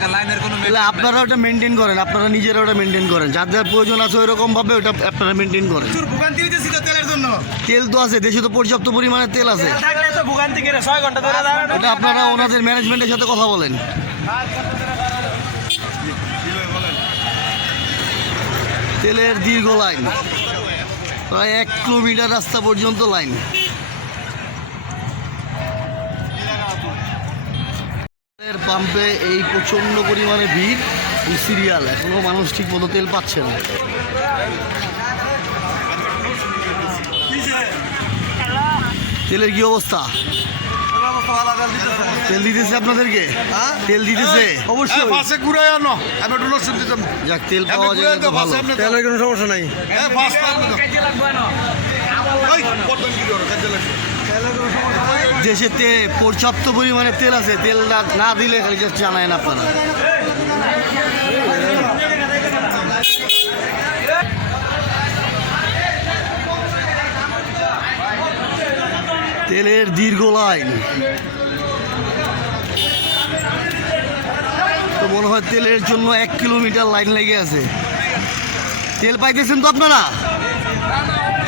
তাহলে আপনারা ওটা মেনটেন করেন, আপনারা নিজেরা ওটা মেনটেন করেন, যাদের প্রয়োজন আছে ওইরকম ভাবে ওটা আপনারা মেনটেন করেন। তেল তো আছে দেশে, তো পর্যাপ্ত পরিমাণে তেল আছে। এটা আপনারা ওনাদের ম্যানেজমেন্টের সাথে কথা বলেন। তেলের দীর্ঘ লাইন, প্রায় 1 কিলোমিটার রাস্তা পর্যন্ত লাইন। তেলের পাম্পে এই প্রচণ্ড পরিমাণে ভিড়, সিরিয়াল, এখনো মানুষ ঠিক মতো তেল পাচ্ছে না। তেলের কি অবস্থা? তেল দিতেছে আপনাদেরকে? তেল দিতেছে অবশ্যই। যাক, তেল পাওয়া যায় তো ভালো। তেলের কোনো সমস্যা নাই। দেশেতে পর্যাপ্ত পরিমাণে তেল আছে, তেল না দিলে খালি জাস্ট জানায়েন আপনারা। তেলের দীর্ঘ লাইন, তো মনে হয় তেলের জন্য 1 কিলোমিটার লাইন লেগে আছে। তেল পাইতেছেন তো আপনারা?